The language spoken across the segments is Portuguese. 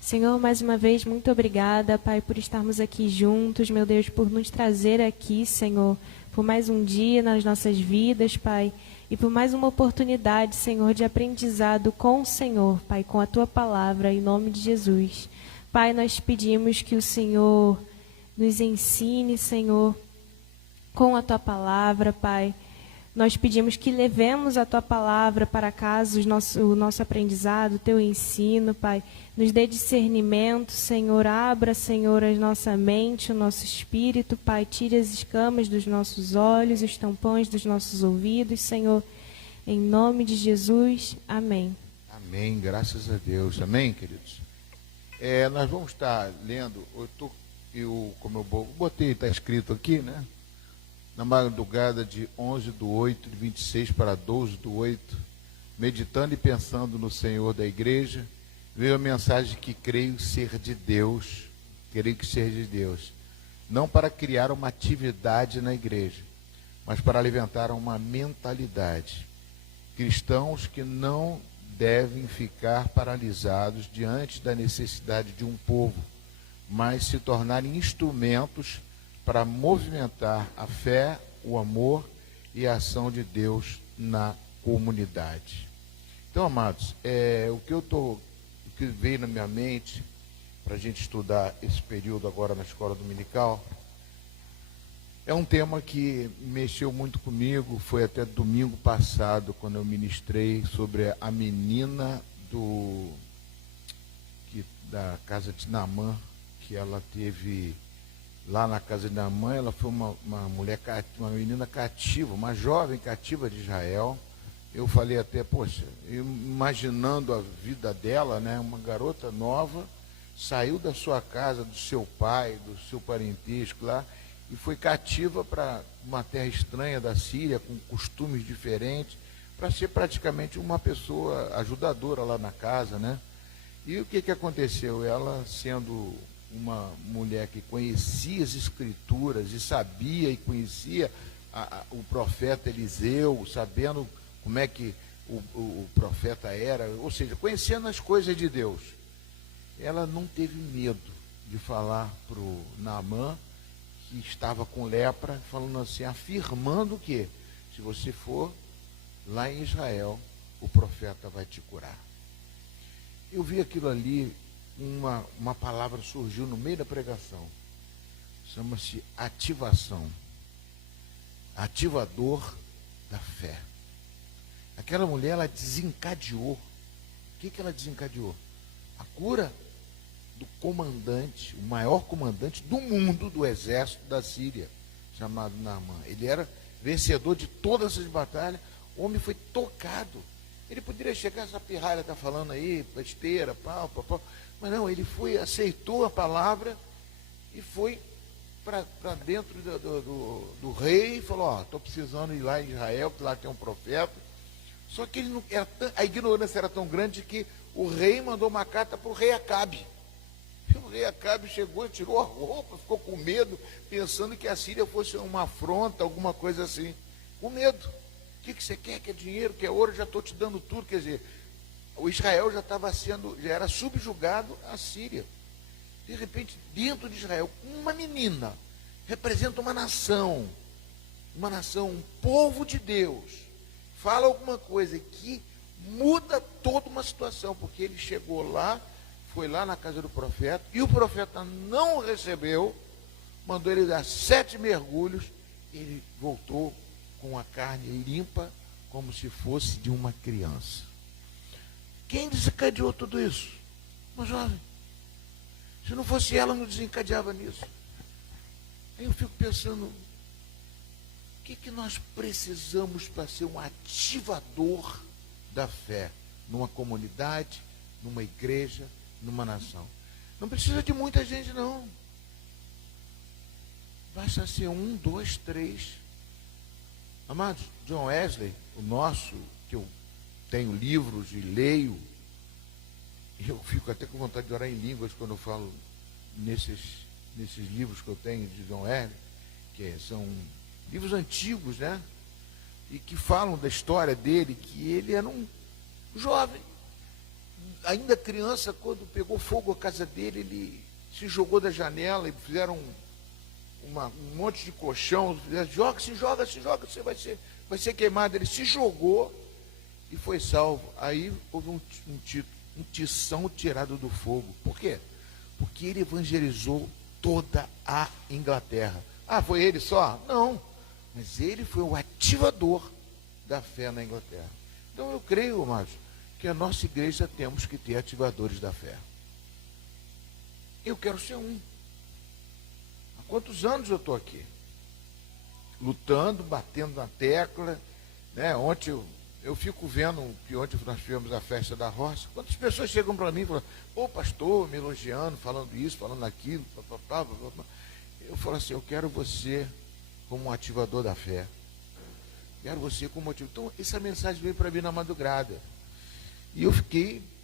Senhor, mais uma vez, muito obrigada, Pai, por estarmos aqui juntos, meu Deus, por nos trazer aqui, Senhor, por mais um dia nas nossas vidas, Pai, e por mais uma oportunidade, Senhor, de aprendizado com o Senhor, Pai, com a Tua palavra, em nome de Jesus. Pai, nós pedimos que o Senhor nos ensine, Senhor, com a Tua palavra, Pai. Nós pedimos que levemos a Tua palavra para casa, o nosso aprendizado, o Teu ensino, Pai. Nos dê discernimento, Senhor. Abra, Senhor, a nossa mente, o nosso espírito, Pai. Tire as escamas dos nossos olhos, os tampões dos nossos ouvidos, Senhor. Em nome de Jesus. Amém. Amém. Graças a Deus. Amém, queridos? Nós vamos estar lendo, como eu botei, está escrito aqui, né? Na madrugada de 11/8/26 para 12/8, meditando e pensando no Senhor da igreja, veio a mensagem que creio ser de Deus, não para criar uma atividade na igreja, mas para alimentar uma mentalidade. Cristãos que não devem ficar paralisados diante da necessidade de um povo, mas se tornarem instrumentos para movimentar a fé, o amor e a ação de Deus na comunidade. Então, amados, o que veio na minha mente para a gente estudar esse período agora na escola dominical é um tema que mexeu muito comigo. Foi até domingo passado quando eu ministrei sobre a menina da casa de Naamã, que ela teve lá na casa de Naamã. Ela foi uma menina cativa, uma jovem cativa de Israel. Eu falei até, poxa, imaginando a vida dela, né, uma garota nova, saiu da sua casa, do seu pai, do seu parentesco lá, e foi cativa para uma terra estranha da Síria, com costumes diferentes, para ser praticamente uma pessoa ajudadora lá na casa, né? E o que aconteceu? Ela, sendo uma mulher que conhecia as Escrituras e sabia e conhecia o profeta Eliseu, sabendo como é que o profeta era, ou seja, conhecendo as coisas de Deus, ela não teve medo de falar para o Naamã, que estava com lepra, falando assim, afirmando que se você for lá em Israel, o profeta vai te curar. Eu vi aquilo ali, uma palavra surgiu no meio da pregação, chama-se ativação, ativador da fé. Aquela mulher, ela desencadeou. O que ela desencadeou? A cura do comandante, o maior comandante do mundo, do exército da Síria, chamado Naamã. Ele era vencedor de todas as batalhas. O homem foi tocado. Ele poderia chegar, essa pirralha está falando aí, besteira, pau, mas não, ele aceitou a palavra e foi para dentro do rei e falou, estou precisando ir lá em Israel, que lá tem um profeta. Só que ele não era a ignorância era tão grande que o rei mandou uma carta para o rei Acabe. O rei Acabe chegou, tirou a roupa, ficou com medo, pensando que a Síria fosse uma afronta, alguma coisa assim. Com medo. O que você quer? Quer dinheiro? Quer ouro? Já estou te dando tudo. Quer dizer, o Israel já era subjugado à Síria. De repente, dentro de Israel, uma menina representa uma nação, um povo de Deus, fala alguma coisa que muda toda uma situação, porque ele chegou lá, foi lá na casa do profeta, e o profeta não o recebeu, mandou ele dar 7 mergulhos, ele voltou com a carne limpa, como se fosse de uma criança. Quem desencadeou tudo isso? Uma jovem. Se não fosse ela, não desencadeava nisso. Aí eu fico pensando, o que nós precisamos para ser um ativador da fé numa comunidade, numa igreja, numa nação? Não precisa de muita gente, não. Basta ser 1, 2, 3. Amados, John Wesley, o nosso, que eu tenho livros e leio, e eu fico até com vontade de orar em línguas quando eu falo nesses livros que eu tenho de John Wesley, que são livros antigos, né? E que falam da história dele, que ele era um jovem, ainda criança, quando pegou fogo a casa dele, ele se jogou da janela e fizeram um monte de colchão, joga-se, você vai ser queimado. Ele se jogou e foi salvo. Aí houve um tição tirado do fogo. Por quê? Porque ele evangelizou toda a Inglaterra. Ah, foi ele só? Não. Mas ele foi o ativador da fé na Inglaterra. Então eu creio, amados, que a nossa igreja temos que ter ativadores da fé. Eu quero ser um. Há quantos anos eu estou aqui? Lutando, batendo na tecla, né? Ontem eu fico vendo que ontem nós tivemos a festa da roça. Quantas pessoas chegam para mim e falam, pô, pastor, me elogiando, falando isso, falando aquilo, eu falo assim, eu quero você como um ativador da fé. Quero você como motivo. Então, essa mensagem veio para mim na madrugada. E eu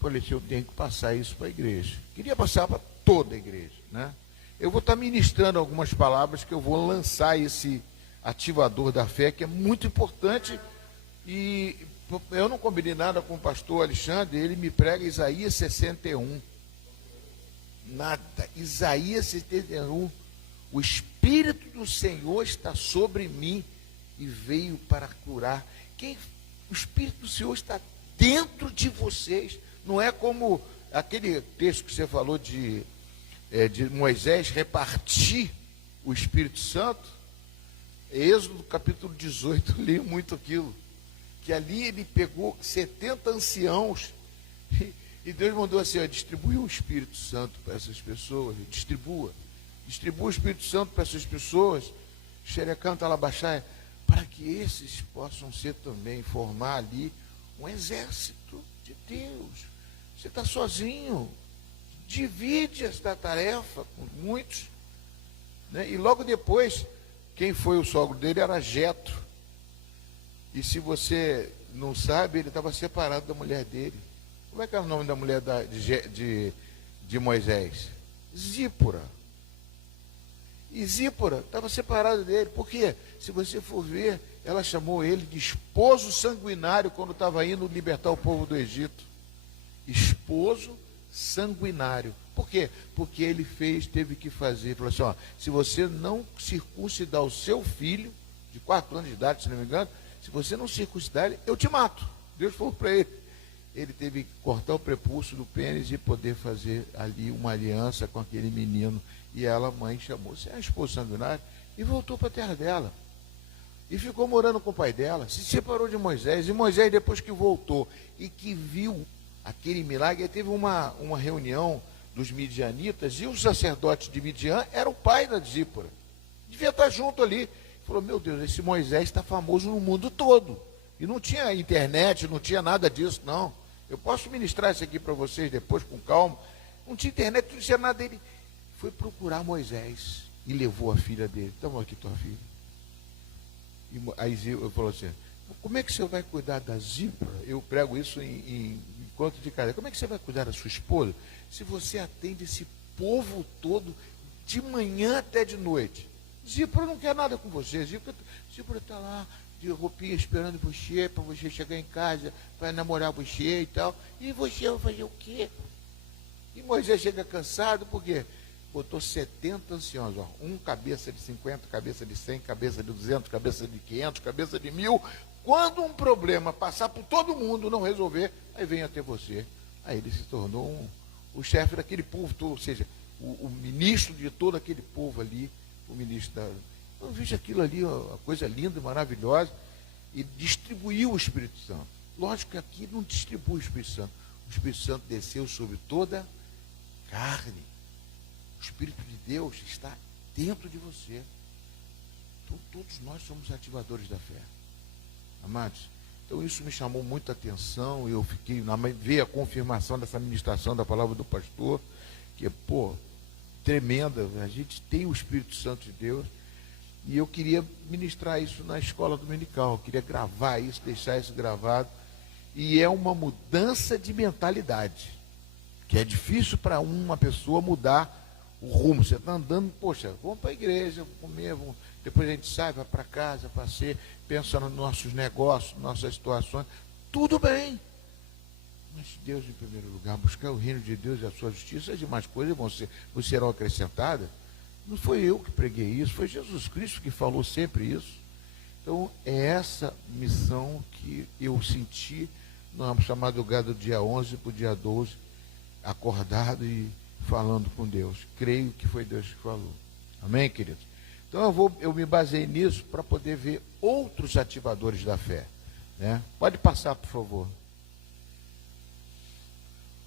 falei assim, eu tenho que passar isso para a igreja. Queria passar para toda a igreja, né? Eu vou estar ministrando algumas palavras que eu vou lançar esse ativador da fé, que é muito importante. E eu não combinei nada com o pastor Alexandre, ele me prega Isaías 61. Nada. Isaías 61. O Espírito do Senhor está sobre mim e veio para curar. O Espírito do Senhor está dentro de vocês. Não é como aquele texto que você falou de Moisés repartir o Espírito Santo. Êxodo capítulo 18, eu li muito aquilo. Que ali ele pegou 70 anciãos e Deus mandou assim, distribui o Espírito Santo para essas pessoas, distribua o Espírito Santo para essas pessoas, xerecanta alabaxaia, para que esses possam ser também, formar ali um exército de Deus. Você está sozinho, divide esta tarefa com muitos, né? E logo depois, quem foi o sogro dele era Jetro. E se você não sabe, ele estava separado da mulher dele. Como é que era o nome da mulher de Moisés? Zípora. E Zípora estava separada dele. Por quê? Se você for ver, ela chamou ele de esposo sanguinário quando estava indo libertar o povo do Egito. Esposo sanguinário. Por quê? Porque ele teve que fazer. Falou assim, se você não circuncidar o seu filho, de 4 anos de idade, se não me engano, se você não circuncidar ele, eu te mato. Deus falou para ele. Ele teve que cortar o prepúcio do pênis e poder fazer ali uma aliança com aquele menino. E ela, mãe, chamou, você é esposo sanguinário, e voltou para a terra dela. E ficou morando com o pai dela, se separou de Moisés. E Moisés, depois que voltou e que viu aquele milagre, teve uma reunião dos midianitas, e o sacerdote de Midian era o pai da Zípora. Devia estar junto ali. Falou, meu Deus, esse Moisés está famoso no mundo todo. E não tinha internet, não tinha nada disso, não. Eu posso ministrar isso aqui para vocês depois, com calma. Não tinha internet, não tinha nada. Ele foi procurar Moisés e levou a filha dele. Toma aqui tua filha. E aí eu falou assim, como é que você vai cuidar da Zípora? Eu prego isso em encontro de casa. Como é que você vai cuidar da sua esposa se você atende esse povo todo de manhã até de noite? Zípora não quer nada com você. Zípora está lá de roupinha esperando você, para você chegar em casa, para namorar você e tal. E você vai fazer o quê? E Moisés chega cansado, por quê? Botou 70 anciãos, um cabeça de 50, cabeça de 100, cabeça de 200, cabeça de 500, cabeça de 1000. Quando um problema passar por todo mundo, não resolver, aí vem até você. Aí ele se tornou o chefe daquele povo todo, ou seja, o ministro de todo aquele povo ali, o ministro da... Eu vejo aquilo ali, uma coisa linda, maravilhosa, e distribuiu o Espírito Santo. Lógico que aqui não distribui o Espírito Santo. O Espírito Santo desceu sobre toda a carne. O Espírito de Deus está dentro de você. Então, todos nós somos ativadores da fé. Amados, então isso me chamou muita atenção. Eu fiquei, veio a confirmação dessa ministração da palavra do pastor, que é, tremenda. A gente tem o Espírito Santo de Deus. E eu queria ministrar isso na escola dominical. Eu queria gravar isso, deixar isso gravado. E é uma mudança de mentalidade, que é difícil para uma pessoa mudar o rumo. Você está andando, poxa, vamos para a igreja, vamos comer, depois a gente sai, vai para casa, passeia, pensa nos nossos negócios, nossas situações. Tudo bem. Mas Deus em primeiro lugar, buscar o reino de Deus e a sua justiça, as demais coisas vos serão acrescentadas. Não foi eu que preguei isso, foi Jesus Cristo que falou sempre isso. Então, é essa missão que eu senti na madrugada do dia 11 para o dia 12, acordado e falando com Deus. Creio que foi Deus que falou. Amém, queridos? Então, eu me baseei nisso para poder ver outros ativadores da fé, né? Pode passar, por favor.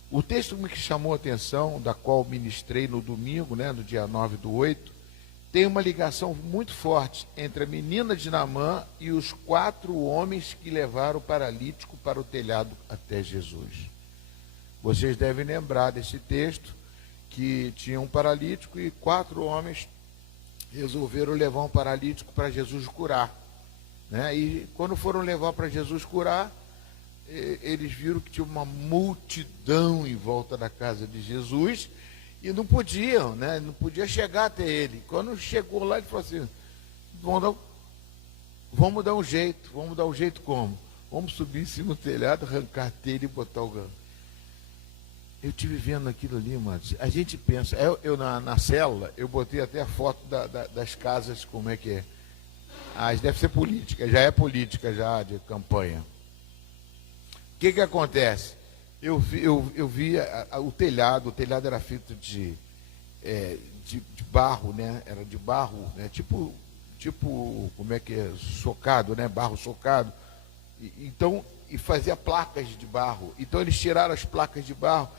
O texto que chamou a atenção, da qual ministrei no domingo, né, no dia 9/8, tem uma ligação muito forte entre a menina de Naamã e os 4 homens que levaram o paralítico para o telhado até Jesus. Vocês devem lembrar desse texto, que tinha um paralítico e 4 homens resolveram levar um paralítico para Jesus curar, né? E quando foram levar para Jesus curar, eles viram que tinha uma multidão em volta da casa de Jesus e não podiam, né? Não podia chegar até ele. Quando chegou lá, ele falou assim: vamos dar um jeito. Vamos dar um jeito como? Vamos subir em cima do telhado, arrancar a telha e botar o gancho. Eu estive vendo aquilo ali, mano. A gente pensa, eu na célula, eu botei até a foto das casas, como é que é. Deve ser política, já é política já de campanha. O que acontece? Eu vi o telhado era feito de barro, né? Era de barro, né? Tipo, como é que é? Socado, né? Barro socado. Então, e fazia placas de barro. Então, eles tiraram as placas de barro.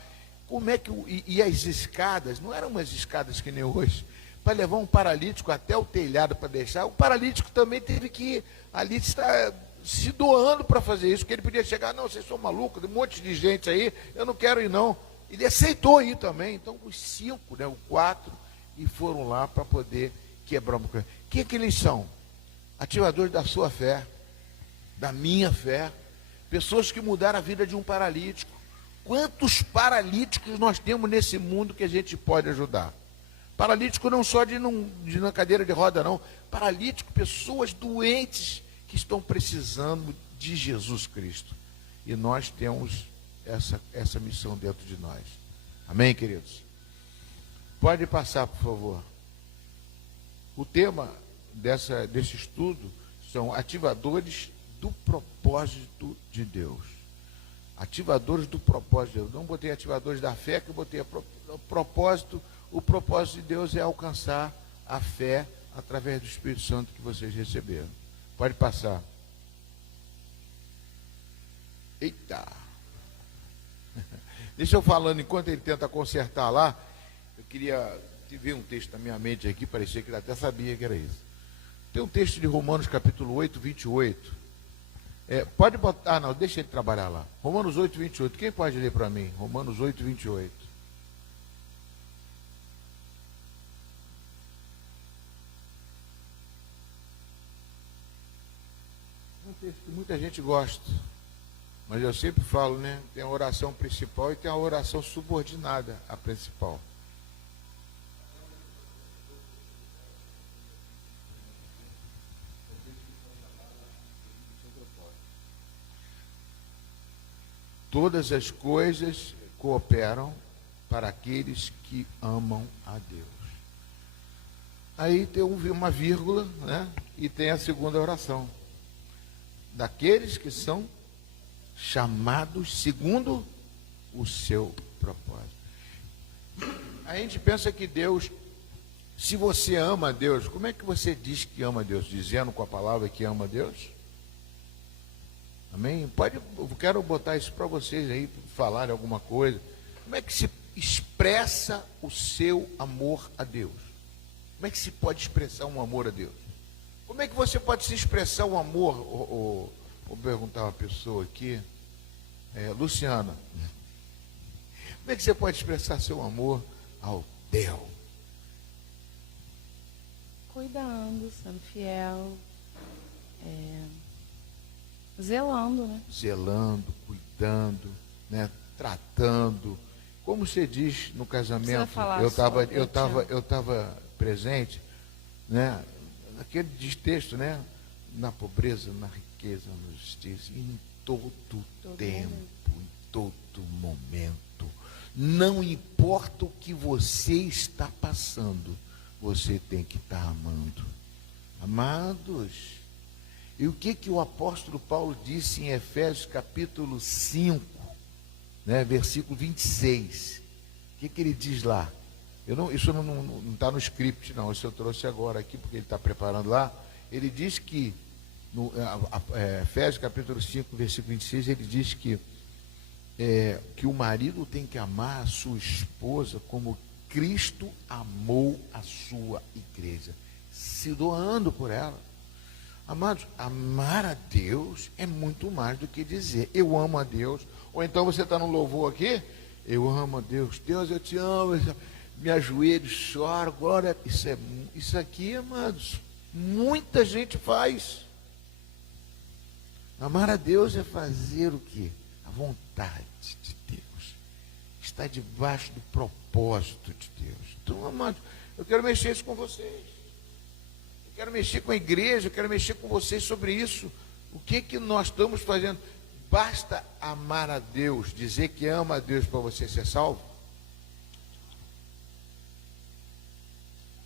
Como é que... E as escadas, não eram umas escadas que nem hoje, para levar um paralítico até o telhado para deixar. O paralítico também teve que ali estar se doando para fazer isso, porque ele podia chegar: não, vocês são malucos, tem um monte de gente aí, eu não quero ir não. Ele aceitou ir também. Então os 5, né, os 4, e foram lá para poder quebrar uma coisa. O que eles são? Ativadores da sua fé, da minha fé, pessoas que mudaram a vida de um paralítico. Quantos paralíticos nós temos nesse mundo que a gente pode ajudar? Paralítico não só de na cadeira de roda, não. Paralítico, pessoas doentes que estão precisando de Jesus Cristo. E nós temos essa missão dentro de nós. Amém, queridos? Pode passar, por favor. O tema desse estudo são ativadores do propósito de Deus. Ativadores do propósito de Deus. Não botei ativadores da fé, que eu botei o propósito. O propósito de Deus é alcançar a fé através do Espírito Santo que vocês receberam. Pode passar. Eita! Deixa eu falando, enquanto ele tenta consertar lá, eu queria ver um texto na minha mente aqui, parecia que ele até sabia que era isso. Tem um texto de Romanos capítulo 8, 28. Pode botar, não, deixa ele trabalhar lá. Romanos 8, 28. Quem pode ler para mim? Romanos 8, 28. Um texto que muita gente gosta, mas eu sempre falo, né? Tem a oração principal e tem a oração subordinada à principal. Todas as coisas cooperam para aqueles que amam a Deus. Aí tem uma vírgula, né? E tem a segunda oração. Daqueles que são chamados segundo o seu propósito. A gente pensa que Deus, se você ama a Deus, como é que você diz que ama a Deus? Dizendo com a palavra que ama a Deus? Amém? Eu quero botar isso para vocês aí, falarem alguma coisa. Como é que se expressa o seu amor a Deus? Como é que se pode expressar um amor a Deus? Como é que você pode se expressar um amor? Vou perguntar uma pessoa aqui, Luciana. Como é que você pode expressar seu amor ao Deus? Cuidando, sendo fiel, zelando, né? Zelando, cuidando, né? Tratando. Como você diz no casamento, eu estava presente, né? Naquele texto, né? Na pobreza, na riqueza, na justiça, em todo tempo, em todo momento. Não importa o que você está passando, você tem que estar amando. Amados, e o que o apóstolo Paulo disse em Efésios capítulo 5, né, versículo 26? O que ele diz lá? Isso não está no script, não. Isso eu trouxe agora aqui, porque ele está preparando lá. Ele diz que, no Efésios capítulo 5, versículo 26, ele diz que o marido tem que amar a sua esposa como Cristo amou a sua igreja, se doando por ela. Amados, amar a Deus é muito mais do que dizer eu amo a Deus. Ou então você está no louvor aqui, eu amo a Deus, Deus eu te amo, me ajoelho, choro, glória. Isso aqui, amados, muita gente faz. Amar a Deus é fazer o quê? A vontade de Deus, está debaixo do propósito de Deus. Então, amados, eu quero mexer isso com vocês, eu quero mexer com a igreja, eu quero mexer com vocês sobre isso. O que nós estamos fazendo? Basta amar a Deus, dizer que ama a Deus para você ser salvo?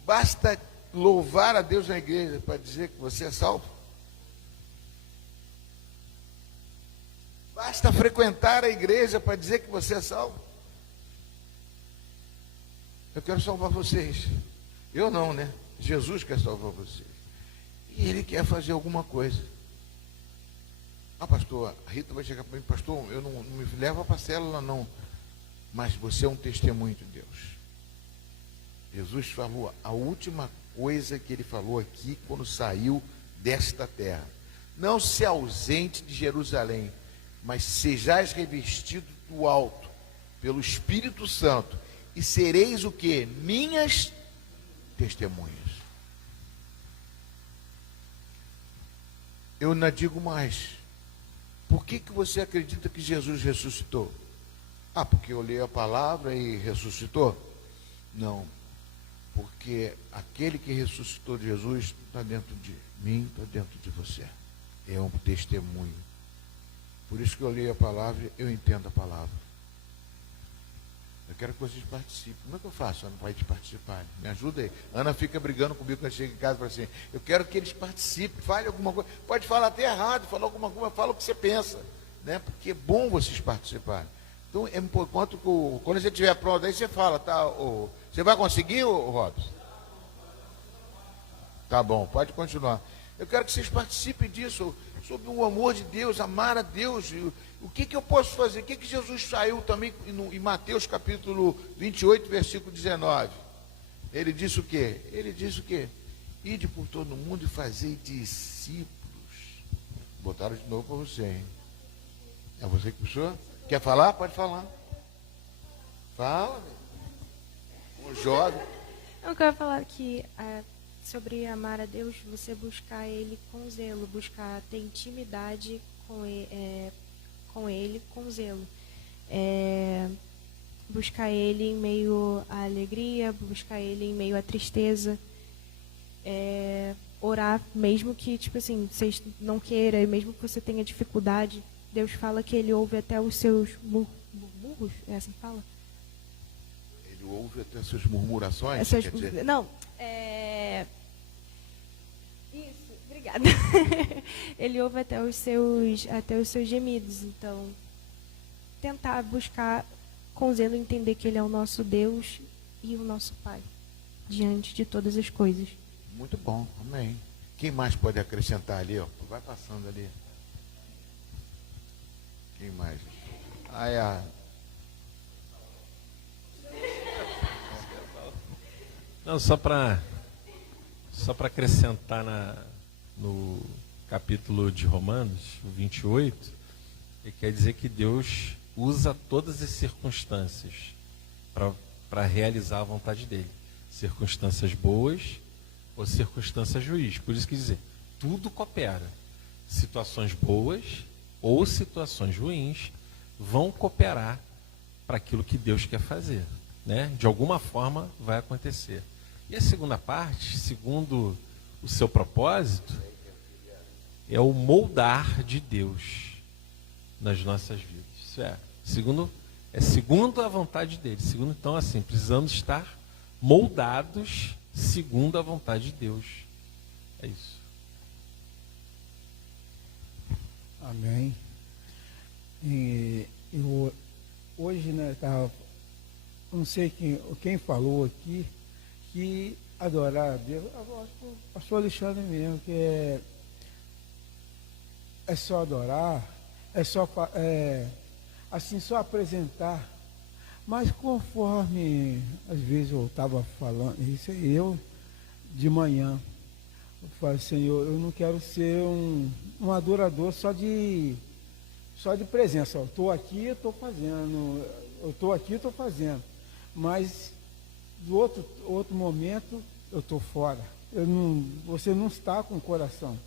Basta louvar a Deus na igreja para dizer que você é salvo? Basta frequentar a igreja para dizer que você é salvo? Eu quero salvar vocês. Eu não, né? Jesus quer salvar vocês. E Ele quer fazer alguma coisa. Ah, pastor, a Rita vai chegar para mim, pastor, eu não me leva para a célula, não. Mas você é um testemunho de Deus. Jesus falou a última coisa que Ele falou aqui quando saiu desta terra. Não se ausente de Jerusalém, mas sejais revestidos do alto, pelo Espírito Santo, e sereis o quê? Minhas testemunhas. Eu ainda digo mais. Por que você acredita que Jesus ressuscitou? Ah, porque eu li a palavra e ressuscitou? Não, porque aquele que ressuscitou de Jesus está dentro de mim, está dentro de você. É um testemunho. Por isso que eu leio a palavra, eu entendo a palavra. Eu quero que vocês participem. Como é que eu faço, Ana, para eles participarem? Me ajuda aí. Ana fica brigando comigo quando chega em casa e fala assim, eu quero que eles participem, fale alguma coisa. Pode falar até errado, falar alguma coisa, fala o que você pensa, né? Porque é bom vocês participarem. Então, enquanto quando você estiver pronto, aí você fala, tá? Você vai conseguir, Robson? Tá bom, pode continuar. Eu quero que vocês participem disso, sobre o amor de Deus, amar a Deus. O que eu posso fazer? O que Jesus saiu também em Mateus capítulo 28, versículo 19? Ele disse o quê? Ele disse o quê? Ide por todo o mundo e fazei discípulos. Botaram de novo para você, hein? É você que puxou? Quer falar? Pode falar. Fala. Um jovem. Eu quero falar que sobre amar a Deus, você buscar Ele com zelo, buscar ter intimidade com Ele com zelo. Buscar Ele em meio à alegria, buscar Ele em meio à tristeza. Orar, mesmo que, tipo assim, vocês não queiram, mesmo que você tenha dificuldade, Deus fala que Ele ouve até os seus murmúrios, é assim que fala? Ele ouve até as suas murmurações? Não, Isso, obrigada. Ele ouve até os seus gemidos. Então, tentar buscar com zelo entender que Ele é o nosso Deus e o nosso Pai, diante de todas as coisas. Muito bom, amém. Quem mais pode acrescentar ali? Ó? Vai passando ali. Quem mais? Não, só para acrescentar no capítulo de Romanos, o 28, ele quer dizer que Deus usa todas as circunstâncias para realizar a vontade dele. Circunstâncias boas ou circunstâncias ruins. Por isso que dizer, tudo coopera. Situações boas ou situações ruins vão cooperar para aquilo que Deus quer fazer, né? De alguma forma vai acontecer. E a segunda parte, segundo o seu propósito, é o moldar de Deus nas nossas vidas. Isso é, segundo a vontade dele. Segundo, então, assim, precisamos estar moldados segundo a vontade de Deus. É isso. Amém. E eu, hoje, né, não sei quem falou aqui, que adorar a Deus, eu acho que o pastor Alexandre mesmo, que é só adorar, assim, só apresentar. Mas conforme, às vezes eu estava falando, isso é eu, de manhã, eu falei, Senhor, eu não quero ser um adorador só de presença. Eu estou aqui, eu estou fazendo, eu estou aqui, eu estou fazendo. Mas do outro momento eu estou fora. Você não está com o coração.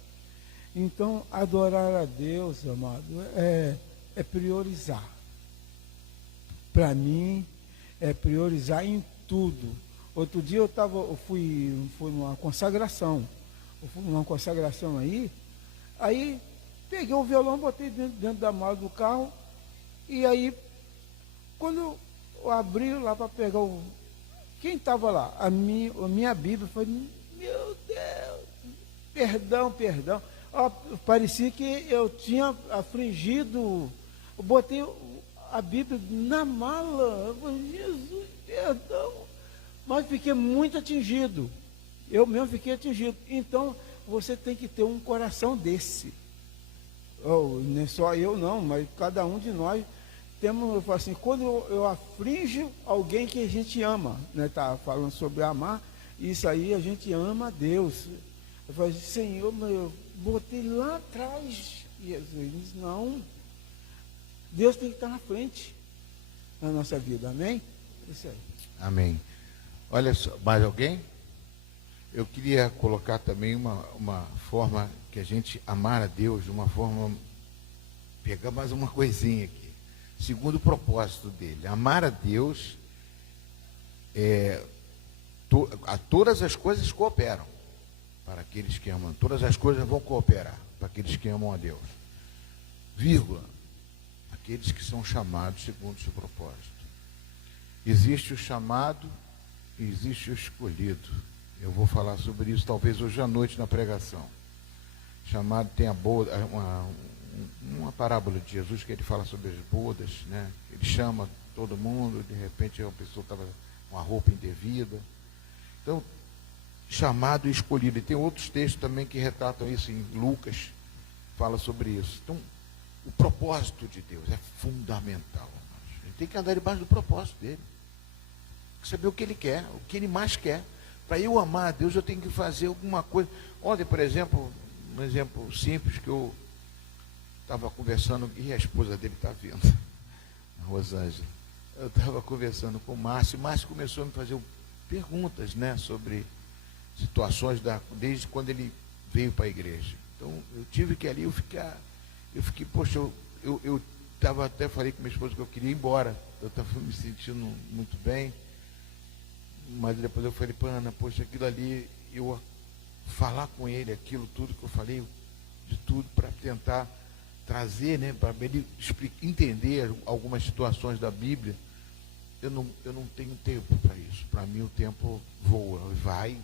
Então, adorar a Deus, amado, é priorizar. Para mim, é priorizar em tudo. Outro dia eu fui numa consagração. Eu fui numa consagração aí peguei o violão, botei dentro da mala do carro, e aí, quando eu abri lá para pegar quem estava lá? A minha Bíblia. Eu falei, meu Deus, perdão. Parecia que eu tinha afligido. Eu botei a Bíblia na mala. Eu falei, Jesus, perdão. Mas fiquei muito atingido. Eu mesmo fiquei atingido. Então, você tem que ter um coração desse. Não é só eu não, mas cada um de nós temos, eu falo assim, quando eu aflijo alguém que a gente ama, né? Tá falando sobre amar, isso aí a gente ama a Deus. Eu falo assim, Senhor, mas eu botei lá atrás. Jesus diz, não. Deus tem que estar na frente na nossa vida, amém? Isso aí. Amém. Olha só, mais alguém? Eu queria colocar também uma forma que a gente amar a Deus, de uma forma, pegar mais uma coisinha aqui, segundo o propósito dele. Amar a Deus, todas as coisas cooperam para aqueles que amam, todas as coisas vão cooperar para aqueles que amam a Deus, vírgula, aqueles que são chamados segundo o seu propósito. Existe o chamado e existe o escolhido. Eu vou falar sobre isso talvez hoje à noite na pregação. Chamado, tem uma parábola de Jesus que ele fala sobre as bodas, né? Ele chama todo mundo, de repente uma pessoa estava com uma roupa indevida. Então, chamado e escolhido. E tem outros textos também que retratam isso, em Lucas, fala sobre isso. Então, o propósito de Deus é fundamental. A gente tem que andar debaixo do propósito dele. Saber o que ele quer, o que ele mais quer. Para eu amar a Deus, eu tenho que fazer alguma coisa. Ontem, por exemplo, um exemplo simples, que eu estava conversando, e a esposa dele está vendo, a Rosângela. Eu estava conversando com o Márcio, e o Márcio começou a me fazer perguntas, né, sobre situações desde quando ele veio para a igreja. Então, eu tive que ali, eu fiquei, poxa, eu estava até, falei com minha esposa que eu queria ir embora, eu estava me sentindo muito bem, mas depois eu falei, Ana, poxa, aquilo ali, eu falar com ele aquilo tudo que eu falei, de tudo, para tentar trazer, né, para ele entender algumas situações da Bíblia, eu não tenho tempo para isso. Para mim o tempo voa, vai,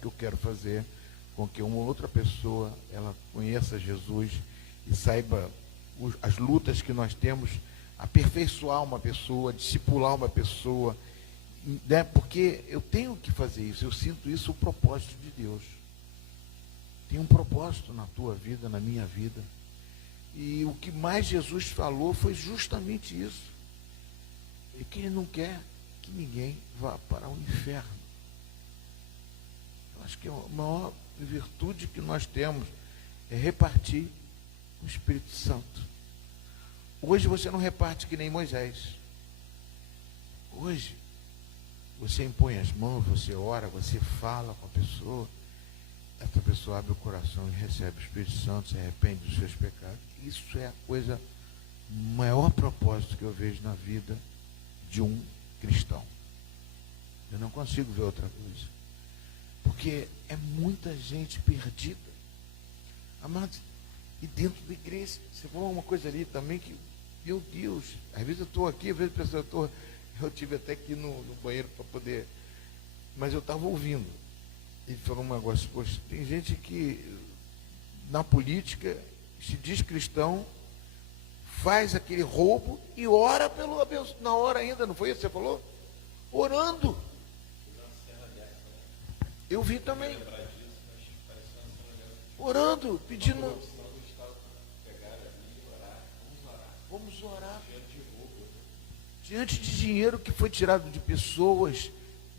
que eu quero fazer com que uma outra pessoa, ela conheça Jesus e saiba as lutas que nós temos, aperfeiçoar uma pessoa, discipular uma pessoa, né? Porque eu tenho que fazer isso, eu sinto isso, o propósito de Deus. Tem um propósito na tua vida, na minha vida. E o que mais Jesus falou foi justamente isso. E que ele não quer que ninguém vá para o inferno. Eu acho que a maior virtude que nós temos é repartir o Espírito Santo. Hoje você não reparte que nem Moisés. Hoje você impõe as mãos, você ora, você fala com a pessoa, essa pessoa abre o coração e recebe o Espírito Santo, se arrepende dos seus pecados. Isso é a coisa, o maior propósito que eu vejo na vida de um cristão. Eu não consigo ver outra coisa. Porque é muita gente perdida. Amados, e dentro da igreja, você falou uma coisa ali também que Meu Deus, às vezes eu estou aqui, às vezes eu tive até que ir no banheiro para poder, mas eu estava ouvindo. Ele falou um negócio, poxa, tem gente que na política se diz cristão, faz aquele roubo e ora pelo abençoado, na hora ainda, não foi isso que você falou? Orando. Eu vi também. Orando, pedindo. Vamos orar. Diante de dinheiro que foi tirado de pessoas,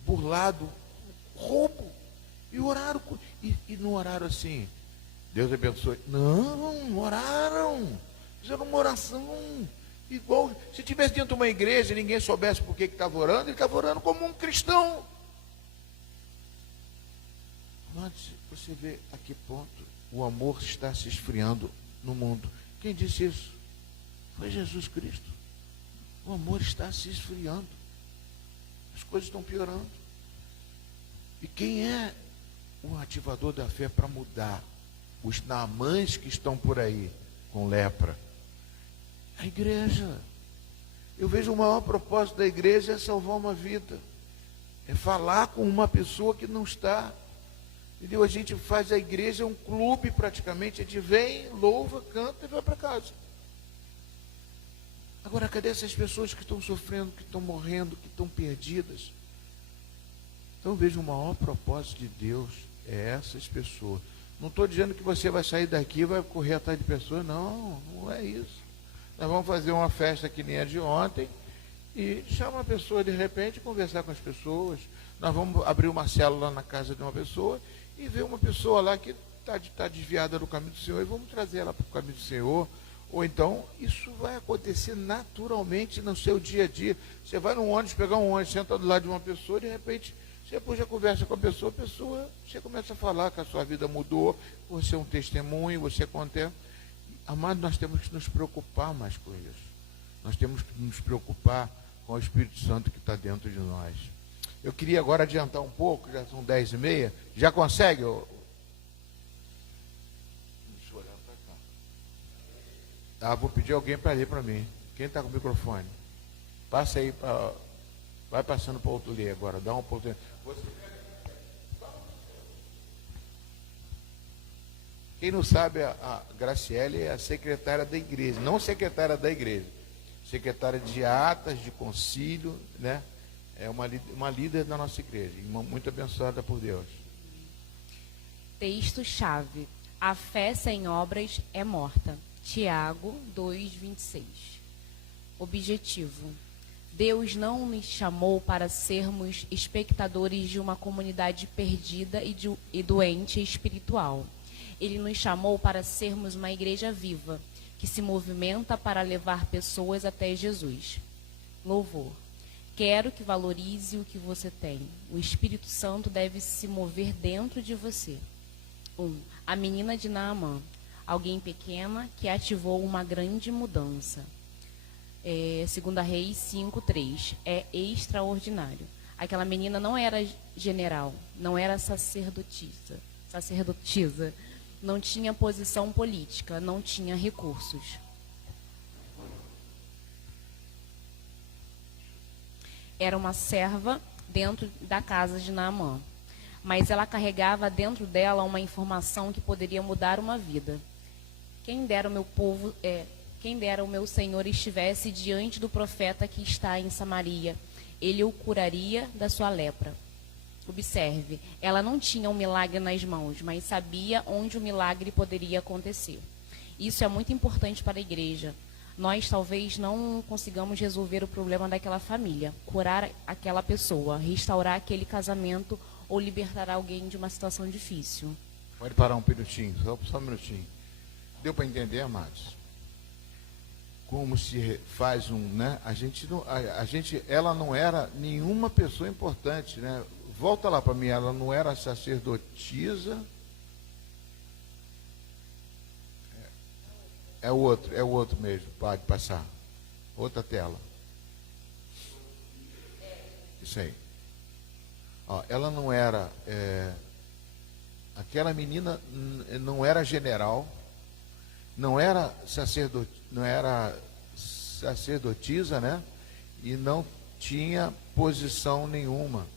burlado, roubo. E oraram. E não oraram assim. Deus abençoe. Não, oraram. Fizeram uma oração. Igual, se tivesse dentro de uma igreja e ninguém soubesse por que estava orando, ele estava orando como um cristão. Mas você vê a que ponto o amor está se esfriando no mundo. Quem disse isso? Foi Jesus Cristo. O amor está se esfriando. As coisas estão piorando. E quem é o ativador da fé para mudar os Naamãs que estão por aí com lepra? A igreja. Eu vejo o maior propósito da igreja é salvar uma vida. É falar com uma pessoa que não está. Entendeu? A gente faz a igreja um clube praticamente. A gente vem, louva, canta e vai para casa. Agora, cadê essas pessoas que estão sofrendo, que estão morrendo, que estão perdidas? Então eu vejo o maior propósito de Deus é essas pessoas. Não estou dizendo que você vai sair daqui e vai correr atrás de pessoas. Não, não é isso. Nós vamos fazer uma festa que nem a de ontem e chamar a pessoa de repente, conversar com as pessoas. Nós vamos abrir uma célula na casa de uma pessoa e ver uma pessoa lá que está desviada do caminho do Senhor e vamos trazer ela para o caminho do Senhor. Ou então, isso vai acontecer naturalmente no seu dia a dia. Você vai num ônibus, pegar um ônibus, senta do lado de uma pessoa, de repente, você puxa conversa com a pessoa, você começa a falar que a sua vida mudou, você é um testemunho, você é contente. Amado, nós temos que nos preocupar mais com isso. Nós temos que nos preocupar com o Espírito Santo que está dentro de nós. Eu queria agora adiantar um pouco, já são 10h30. Já consegue? Deixa eu olhar para cá. Vou pedir alguém para ler para mim. Quem está com o microfone? Passa aí, vai passando para o outro ler agora. Dá uma oportunidade. Quem não sabe, a Graciele é a secretária da igreja, não secretária da igreja, secretária de atas, de concílio, né? É uma líder da nossa igreja, muito abençoada por Deus. Texto-chave. A fé sem obras é morta. Tiago 2:26. Objetivo. Deus não nos chamou para sermos espectadores de uma comunidade perdida e doente espiritual. Ele nos chamou para sermos uma igreja viva, que se movimenta para levar pessoas até Jesus. Louvor. Quero que valorize o que você tem. O Espírito Santo deve se mover dentro de você. 1. A menina de Naamã. Alguém pequena que ativou uma grande mudança. 2 Reis 5:3. É extraordinário. Aquela menina não era general, não era sacerdotisa. Não tinha posição política, não tinha recursos. Era uma serva dentro da casa de Naamã, mas ela carregava dentro dela uma informação que poderia mudar uma vida. Quem dera o meu Senhor estivesse diante do profeta que está em Samaria, ele o curaria da sua lepra. Observe, ela não tinha um milagre nas mãos, mas sabia onde o milagre poderia acontecer. Isso é muito importante para a igreja. Nós talvez não consigamos resolver o problema daquela família, curar aquela pessoa, restaurar aquele casamento ou libertar alguém de uma situação difícil. Pode parar um minutinho, só um minutinho. Deu para entender, amados? Como se faz né? Ela não era nenhuma pessoa importante, né? Volta lá para mim, ela não era sacerdotisa. É o outro mesmo, pode passar. Outra tela. Isso aí. Ó, ela não era, aquela menina não era general, não era sacerdotisa, né? E não tinha posição nenhuma.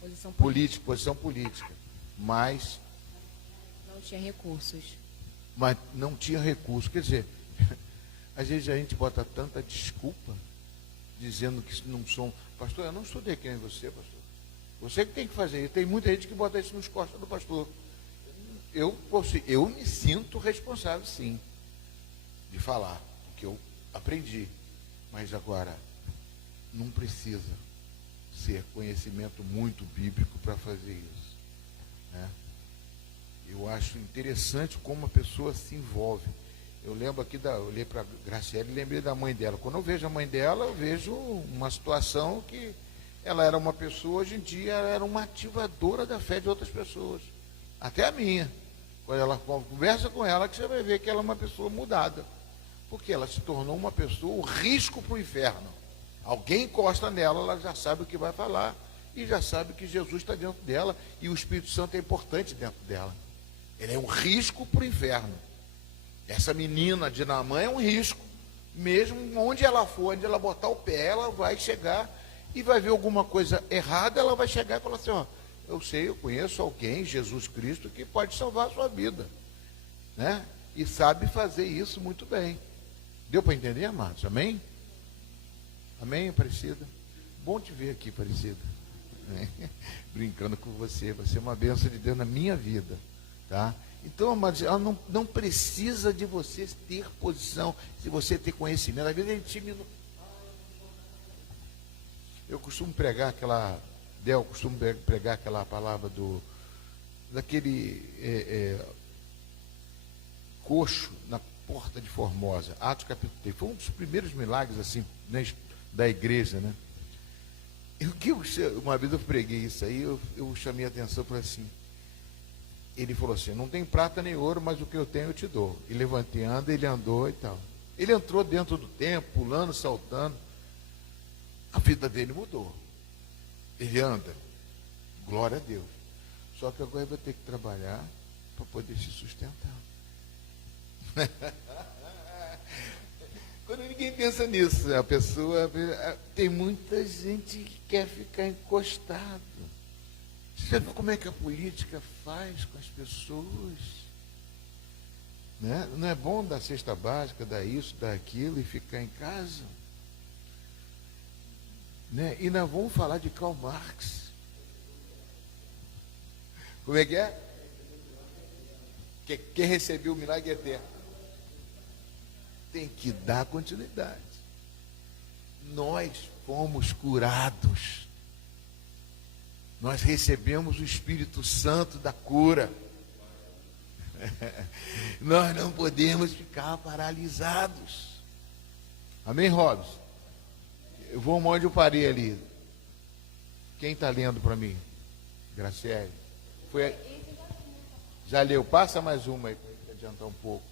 Posição política. Mas não tinha recursos. Mas não tinha recurso. Quer dizer, às vezes a gente bota tanta desculpa, dizendo que não são. Pastor, eu não estudei que nem você, pastor. Você que tem que fazer isso. Tem muita gente que bota isso nos costas do pastor. Eu me sinto responsável, sim, de falar, porque eu aprendi. Mas agora, não precisa ser conhecimento muito bíblico para fazer isso, né? Eu acho interessante como a pessoa se envolve. Eu lembro aqui, eu olhei para a Graciela e lembrei da mãe dela. Quando eu vejo a mãe dela, eu vejo uma situação que ela era uma pessoa, hoje em dia ela era uma ativadora da fé de outras pessoas, até a minha. Quando ela conversa com ela, que você vai ver que ela é uma pessoa mudada, porque ela se tornou uma pessoa, o risco para o inferno. Alguém encosta nela, ela já sabe o que vai falar, e já sabe que Jesus está dentro dela, e o Espírito Santo é importante dentro dela. Ele é um risco para o inferno. Essa menina de Naamã é um risco. Mesmo onde ela for, onde ela botar o pé, ela vai chegar e vai ver alguma coisa errada, ela vai chegar e falar assim, ó, eu conheço alguém, Jesus Cristo, que pode salvar a sua vida, né? E sabe fazer isso muito bem. Deu para entender, amados? Amém? Amém, Aparecida? Bom te ver aqui, Aparecida. Brincando com você. Você é uma bênção de Deus na minha vida, tá? Então, amados, ela não precisa de você ter posição, de você ter conhecimento. Às vezes a gente eu costumo pregar aquela palavra daquele coxo na porta de Formosa, Atos capítulo 3. Foi um dos primeiros milagres assim, né, da igreja, né? Uma vez eu preguei isso aí, eu chamei a atenção para assim. Ele falou assim, não tem prata nem ouro, mas o que eu tenho eu te dou. E levantando, ele andou e tal. Ele entrou dentro do templo, pulando, saltando. A vida dele mudou. Ele anda. Glória a Deus. Só que agora ele vai ter que trabalhar para poder se sustentar. Quando ninguém pensa nisso, a pessoa... Tem muita gente que quer ficar encostado. Você vê como é que a política faz com as pessoas? Né? Não é bom dar cesta básica, dar isso, dar aquilo e ficar em casa? Né? E nós vamos falar de Karl Marx. Como é que é? Quem recebeu o milagre eterno tem que dar continuidade. Nós fomos curados. Nós recebemos o Espírito Santo da cura. Nós não podemos ficar paralisados. Amém, Robson? Eu vou onde eu parei ali. Quem está lendo para mim? Graciele. Já leu? Passa mais uma aí para adiantar um pouco.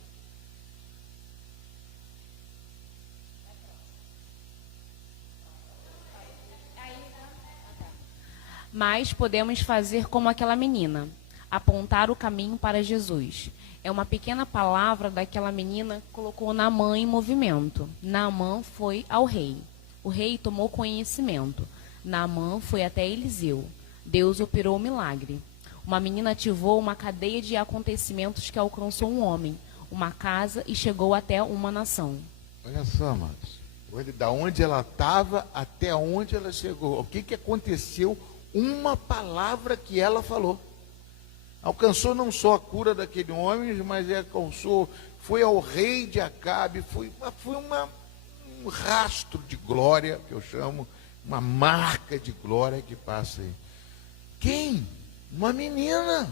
Mas podemos fazer como aquela menina, apontar o caminho para Jesus. É uma pequena palavra daquela menina que colocou Naamã em movimento. Naamã foi ao rei. O rei tomou conhecimento. Naamã foi até Eliseu. Deus operou o milagre. Uma menina ativou uma cadeia de acontecimentos que alcançou um homem, uma casa e chegou até uma nação. Olha só, amados. Da onde ela estava até onde ela chegou. O que aconteceu? Uma palavra que ela falou. Alcançou não só a cura daquele homem, mas alcançou, foi ao rei de Acabe, foi um rastro de glória, que eu chamo, uma marca de glória que passa aí. Quem? Uma menina.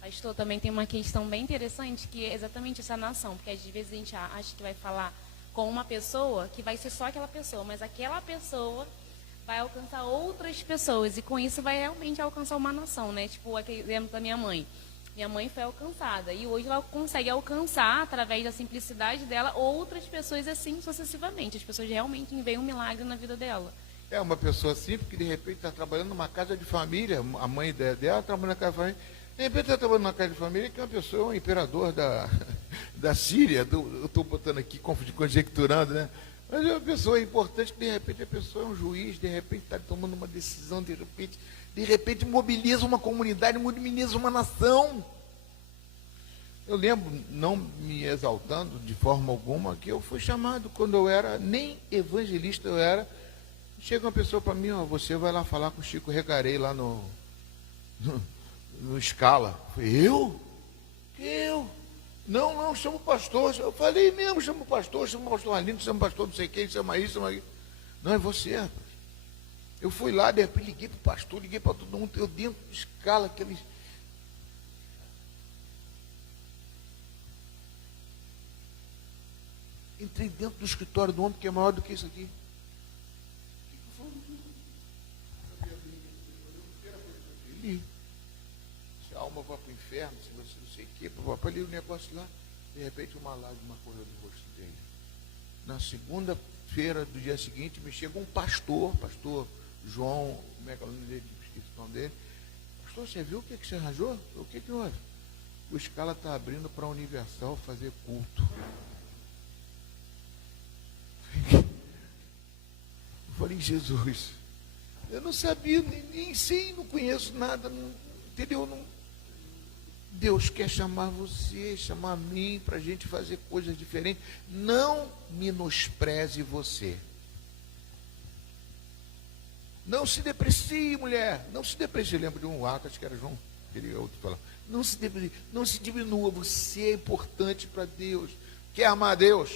Pastor, também tem uma questão bem interessante, que é exatamente essa nação, porque às vezes a gente acha que vai falar com uma pessoa, que vai ser só aquela pessoa, mas aquela pessoa vai alcançar outras pessoas, e com isso vai realmente alcançar uma nação, né? Tipo, aquele exemplo da minha mãe. Minha mãe foi alcançada, e hoje ela consegue alcançar, através da simplicidade dela, outras pessoas assim sucessivamente. As pessoas realmente veem um milagre na vida dela. É uma pessoa simples que de repente está trabalhando numa casa de família, a mãe dela trabalhando na casa de família, De repente eu estava na casa de família que uma pessoa, um imperador da Síria, eu estou botando aqui, conjecturando, né? Mas é uma pessoa importante que de repente a pessoa é um juiz, de repente está tomando uma decisão, de repente mobiliza uma comunidade, mobiliza uma nação. Eu lembro, não me exaltando de forma alguma, que eu fui chamado quando eu era, nem evangelista eu era. Chega uma pessoa para mim, ó, você vai lá falar com o Chico Recarei lá no Scala. Eu falei, eu? Não, chama o pastor. Eu falei mesmo, chama o pastor Aline, chama o pastor não sei quem, chama isso, chama aquilo. Não, é você, rapaz. Eu fui lá, de repente liguei para o pastor, liguei para todo mundo, eu dentro do Scala, aqueles... Entrei dentro do escritório do homem que é maior do que isso aqui. Se a alma vai para o inferno, se você não sei o quê, para ali o negócio lá, de repente uma lágrima correu do rosto dele. Na segunda-feira do dia seguinte, me chega um pastor João, como é que é o nome dele? Esqueci o nome dele. Pastor, você viu o que você arranjou? O que houve? O Scala está abrindo para a Universal fazer culto. Eu falei, Jesus, eu não sabia, nem sei, não conheço nada, não, entendeu? Deus quer chamar você, chamar a mim, para a gente fazer coisas diferentes. Não menospreze você. Não se deprecie, mulher. Não se deprecie. Eu lembro de um ato, acho que era João, aquele outro falar. Não se deprecie, não se diminua. Você é importante para Deus. Quer amar a Deus?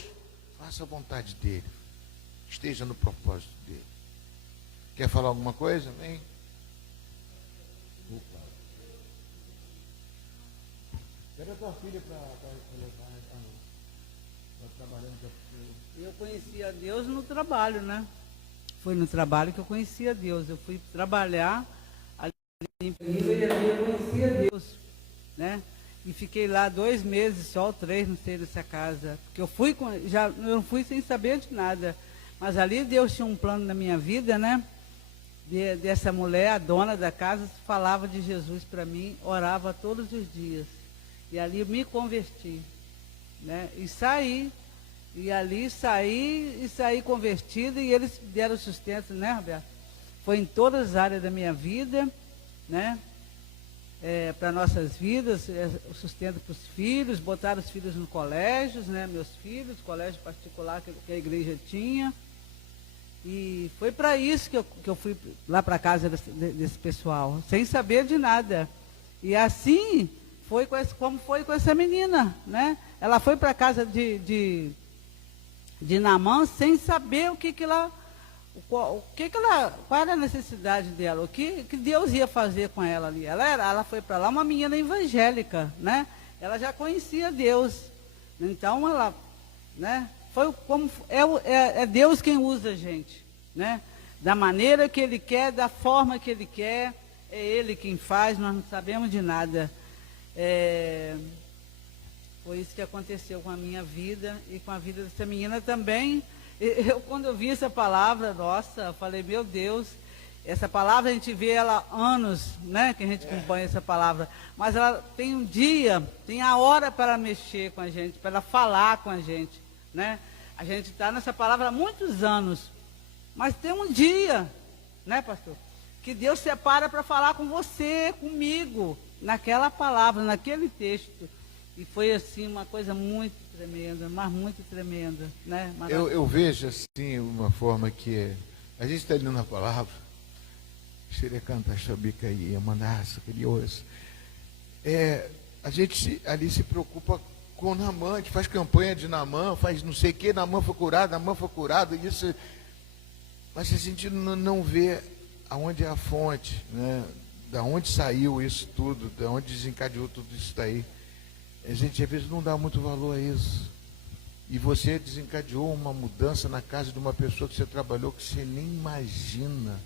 Faça a vontade dele. Esteja no propósito dele. Quer falar alguma coisa? Vem. Pega a tua filha para levar, trabalhando. Eu conhecia Deus no trabalho, né? Foi no trabalho que eu conhecia Deus. Eu fui trabalhar ali em Período e ali eu conhecia Deus, né? E fiquei lá 2 meses, só 3, não sei, nessa casa. Porque eu não fui sem saber de nada. Mas ali Deus tinha um plano na minha vida, né? Dessa mulher, a dona da casa, falava de Jesus para mim, orava todos os dias. E ali eu me converti, né? E saí convertido, e eles deram sustento, né, Roberto? Foi em todas as áreas da minha vida, né? Para nossas vidas, o sustento para os filhos, botaram os filhos no colégio, né? Meus filhos, colégio particular que a igreja tinha. E foi para isso que eu fui lá para a casa desse pessoal, sem saber de nada. E assim como foi com essa menina, né? Ela foi para a casa de Naamã sem saber qual era a necessidade dela, o que Deus ia fazer com ela ali. Ela foi para lá uma menina evangélica, né? Ela já conhecia Deus. Então ela, né? Foi como é Deus quem usa a gente, né? Da maneira que Ele quer, da forma que Ele quer, é Ele quem faz, nós não sabemos de nada. Foi isso que aconteceu com a minha vida e com a vida dessa menina também. Quando eu vi essa palavra, nossa, eu falei, meu Deus, essa palavra a gente vê ela há anos, né? Que a gente acompanha essa palavra, mas ela tem um dia, tem a hora para mexer com a gente, para ela falar com a gente, né? A gente está nessa palavra há muitos anos, mas tem um dia, né, pastor, que Deus separa para falar com você, comigo, naquela palavra, naquele texto. E foi assim uma coisa muito tremenda, mas muito tremenda, né? Eu vejo assim uma forma que a gente está lendo a palavra, xerecanta, xabica e amanaça, curioso. A gente ali se preocupa com Naamã, a gente faz campanha de Naamã, faz não sei o que, Naamã foi curado, isso. Mas a gente não vê aonde é a fonte, né? Da onde saiu isso tudo, da onde desencadeou tudo isso daí. A gente às vezes não dá muito valor a isso. E você desencadeou uma mudança na casa de uma pessoa que você trabalhou que você nem imagina.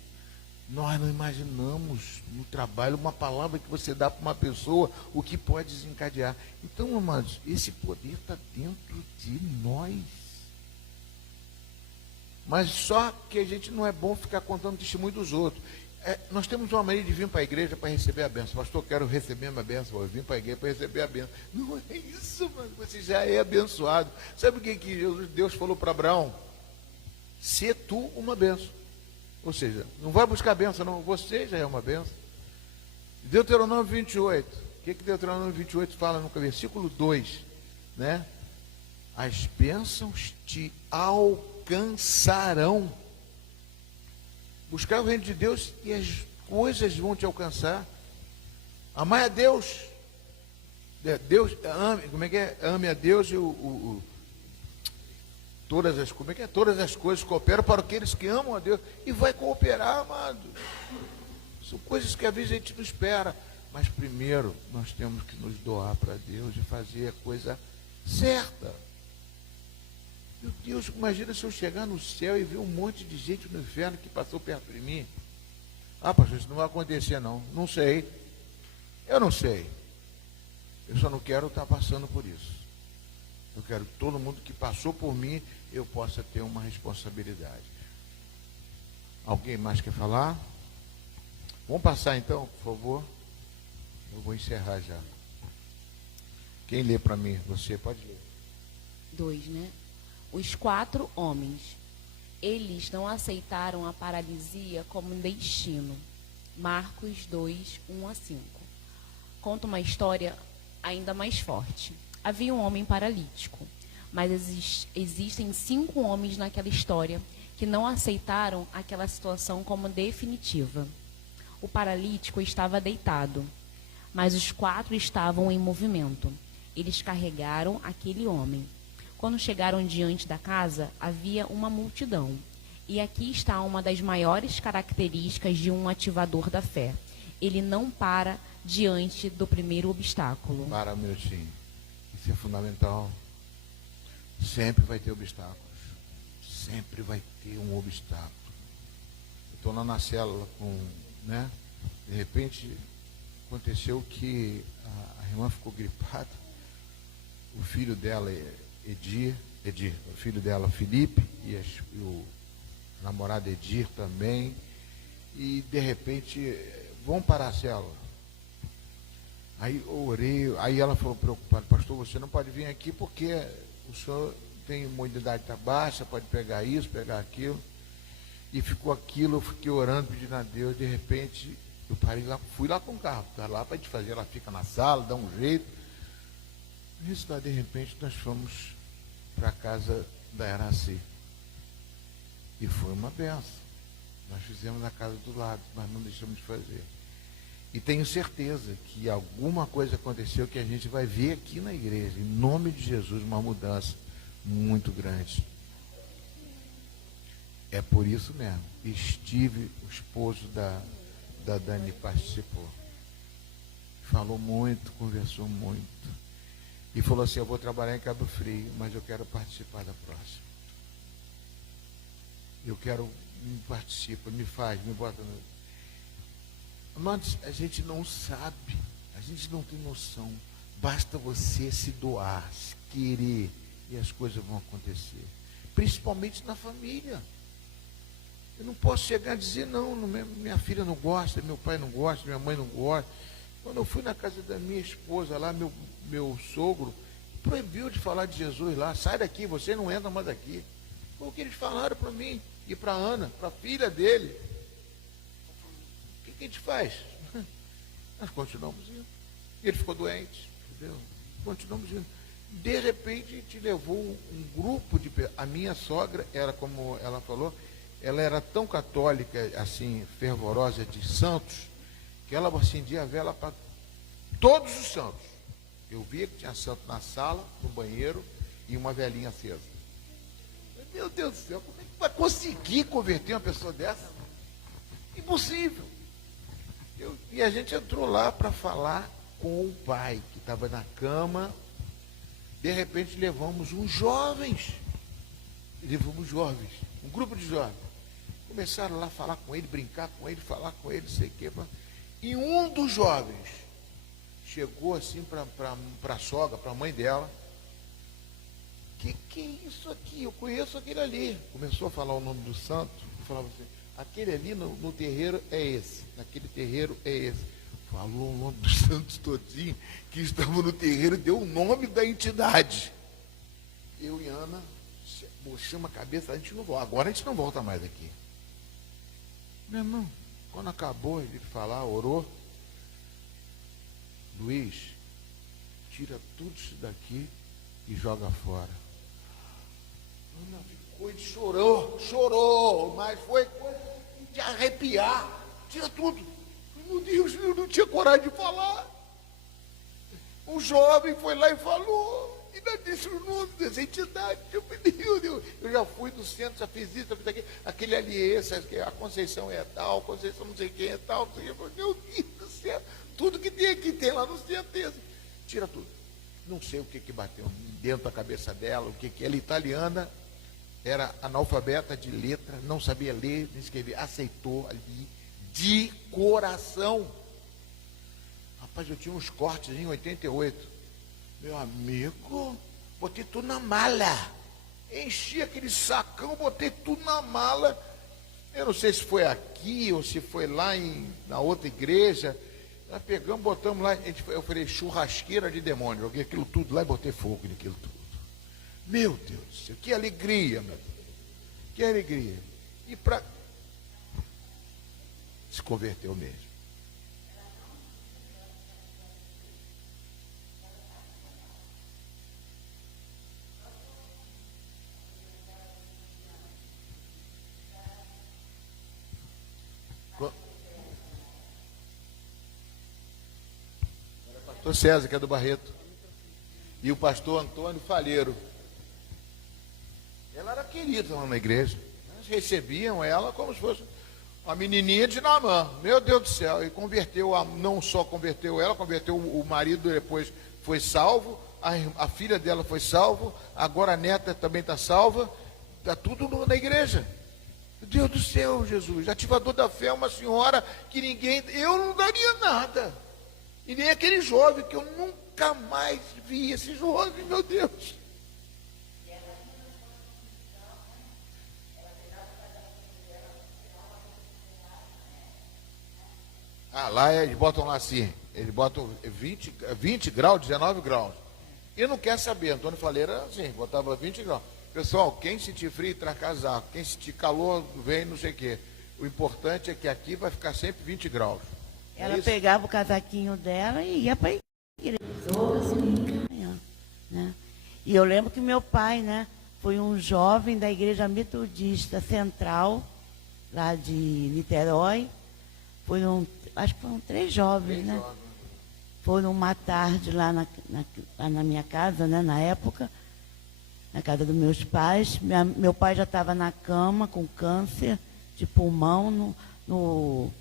Nós não imaginamos no trabalho uma palavra que você dá para uma pessoa, o que pode desencadear. Então, amados, esse poder está dentro de nós. Mas só que a gente não é bom ficar contando testemunho dos outros. Nós temos uma maneira de vir para a igreja para receber a bênção. Pastor, eu quero receber uma bênção. Eu vim para a igreja para receber a bênção. Não é isso, mano. Você já é abençoado. Sabe o que Deus falou para Abraão? Se tu uma bênção. Ou seja, não vai buscar a bênção, não. Você já é uma bênção. Deuteronômio 28. O que Deuteronômio 28 fala no versículo 2? Né? As bênçãos te alcançarão. Buscar o reino de Deus e as coisas vão te alcançar. Amar a Deus. Deus ame, como é que é? Ame a Deus e todas as, como é que é? Todas as coisas cooperam para aqueles que amam a Deus. E vai cooperar, amado. São coisas que às vezes a gente não espera. Mas primeiro nós temos que nos doar para Deus e fazer a coisa certa. Meu Deus, imagina se eu chegar no céu e ver um monte de gente no inferno que passou perto de mim. Ah, pastor, isso não vai acontecer não. Não sei. Eu não sei. Eu só não quero estar passando por isso. Eu quero que todo mundo que passou por mim, eu possa ter uma responsabilidade. Alguém mais quer falar? Vamos passar então, por favor. Eu vou encerrar já. Quem lê para mim? Você pode ler. 2, né? Os 4 homens, eles não aceitaram a paralisia como destino. Marcos 2, 1-5. Conta uma história ainda mais forte. Havia um homem paralítico, mas existem 5 homens naquela história que não aceitaram aquela situação como definitiva. O paralítico estava deitado, mas os 4 estavam em movimento. Eles carregaram aquele homem. Quando chegaram diante da casa, havia uma multidão. E aqui está uma das maiores características de um ativador da fé. Ele não para diante do primeiro obstáculo. Para um minutinho. Isso é fundamental. Sempre vai ter obstáculos. Sempre vai ter um obstáculo. Eu estou lá na célula com, né? De repente, aconteceu que a irmã ficou gripada. O filho dela, Edir, o filho dela, Felipe, e o namorado Edir também. E, de repente, vão para a célula. Aí eu orei, aí ela falou preocupada, pastor, você não pode vir aqui porque o senhor tem imunidade tá baixa, pode pegar isso, pegar aquilo. E ficou aquilo, eu fiquei orando, pedindo a Deus, de repente, eu parei lá, fui lá com o carro, tá lá para a gente fazer, ela fica na sala, dá um jeito. Isso, de repente, nós fomos para a casa da Eraci. E foi uma benção. Nós fizemos na casa do lado, mas não deixamos de fazer. E tenho certeza que alguma coisa aconteceu que a gente vai ver aqui na igreja, em nome de Jesus, uma mudança muito grande. É por isso mesmo. Steve, o esposo da Dani, participou. Falou muito, conversou muito. E falou assim, eu vou trabalhar em Cabo Frio, mas eu quero participar da próxima. Eu quero, me participa, me faz, me bota no... Mas a gente não sabe, a gente não tem noção. Basta você se doar, se querer, e as coisas vão acontecer. Principalmente na família. Eu não posso chegar e dizer, não, minha filha não gosta, meu pai não gosta, minha mãe não gosta. Quando eu fui na casa da minha esposa lá, meu sogro proibiu de falar de Jesus lá. Sai daqui, você não entra mais aqui. Foi o que eles falaram para mim e para a Ana, para a filha dele. O que a gente faz? Nós continuamos indo. Ele ficou doente, entendeu? Continuamos indo. De repente, a gente levou um grupo de... A minha sogra era, como ela falou, ela era tão católica, assim, fervorosa de santos, que ela acendia a vela para todos os santos. Eu via que tinha santo na sala, no banheiro, e uma velinha acesa. Meu Deus do céu, como é que vai conseguir converter uma pessoa dessa? Impossível. E a gente entrou lá para falar com o pai, que estava na cama. De repente levamos uns jovens. Um grupo de jovens. Começaram lá a falar com ele, brincar com ele, falar com ele, não sei o quê. E um dos jovens chegou assim para a sogra, para a mãe dela. Que é isso aqui? Eu conheço aquele ali. Começou a falar o nome do santo. Falava assim, aquele ali no terreiro é esse, naquele terreiro é esse. Falou o nome dos santos todinho que estavam no terreiro, deu o nome da entidade. Eu e Ana mochamos a cabeça, a gente não volta, agora a gente não volta mais aqui. Meu irmão, quando acabou de falar, orou, Luiz, tira tudo isso daqui e joga fora. Ana ficou e chorou, mas foi coisa de arrepiar, tira tudo. Meu Deus, eu não tinha coragem de falar. Um jovem foi lá e falou, e ainda disse o nome dessa entidade. Eu falei, meu Deus, eu já fui do centro, já fiz isso, já fiz aquilo, aquele ali é esse, a Conceição é tal, a Conceição não sei quem é tal, não sei quem. Meu Deus do céu, tudo que tem aqui tem lá no centro, tem assim. Tira tudo. Não sei o que bateu dentro da cabeça dela, o que ela é italiana, era analfabeta de letra, não sabia ler, nem escrever, aceitou ali, de coração. Rapaz, eu tinha uns cortes em 88. Meu amigo, botei tudo na mala. Enchi aquele sacão, botei tudo na mala. Eu não sei se foi aqui ou se foi lá na outra igreja. Nós pegamos, botamos lá, eu falei, churrasqueira de demônio. Joguei aquilo tudo lá e botei fogo naquilo tudo. Meu Deus do céu, que alegria, meu Deus. Que alegria. E se converteu mesmo. O pastor César, que é do Barreto, e o pastor Antônio Falheiro. Ela era querida lá na igreja. Eles recebiam ela como se fosse uma menininha de Naamã. Meu Deus do céu. E converteu, não só converteu ela, converteu o marido, depois foi salvo, a filha dela foi salvo, agora a neta também está salva. Está tudo na igreja. Meu Deus do céu, Jesus. Ativador da fé, uma senhora que eu não daria nada. E nem aquele jovem, que eu nunca mais vi esse jovem, meu Deus. Lá eles botam lá assim, eles botam 20 graus, 19 graus. E não quer saber, Antônio Faleira assim, botava 20 graus. Pessoal, quem sentir frio, traz casaco. Quem sentir calor, vem não sei o quê. O importante é que aqui vai ficar sempre 20 graus. Ela pegava o casaquinho dela e ia para a igreja. Assim, né? E eu lembro que meu pai, né, foi um jovem da Igreja Metodista Central, lá de Niterói. Acho que foram 3 jovens, né? Foram uma tarde lá na minha casa, né, na época, na casa dos meus pais. Meu pai já estava na cama com câncer de pulmão, no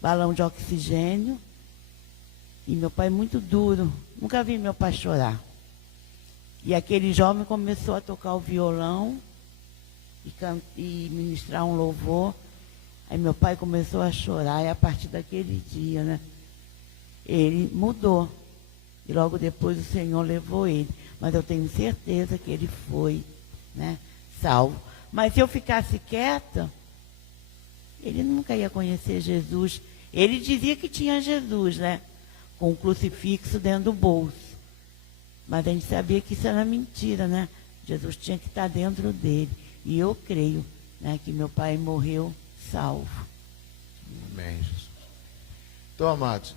balão de oxigênio. E meu pai muito duro. Nunca vi meu pai chorar. E aquele jovem começou a tocar o violão e ministrar um louvor. Aí meu pai começou a chorar. E a partir daquele dia, né, ele mudou. E logo depois o Senhor levou ele. Mas eu tenho certeza que ele foi, né, salvo. Mas se eu ficasse quieta, ele nunca ia conhecer Jesus. Ele dizia que tinha Jesus, né, com um crucifixo dentro do bolso. Mas a gente sabia que isso era mentira, né? Jesus tinha que estar dentro dele. E eu creio, né, que meu pai morreu salvo. Amém, Jesus. Então, amados,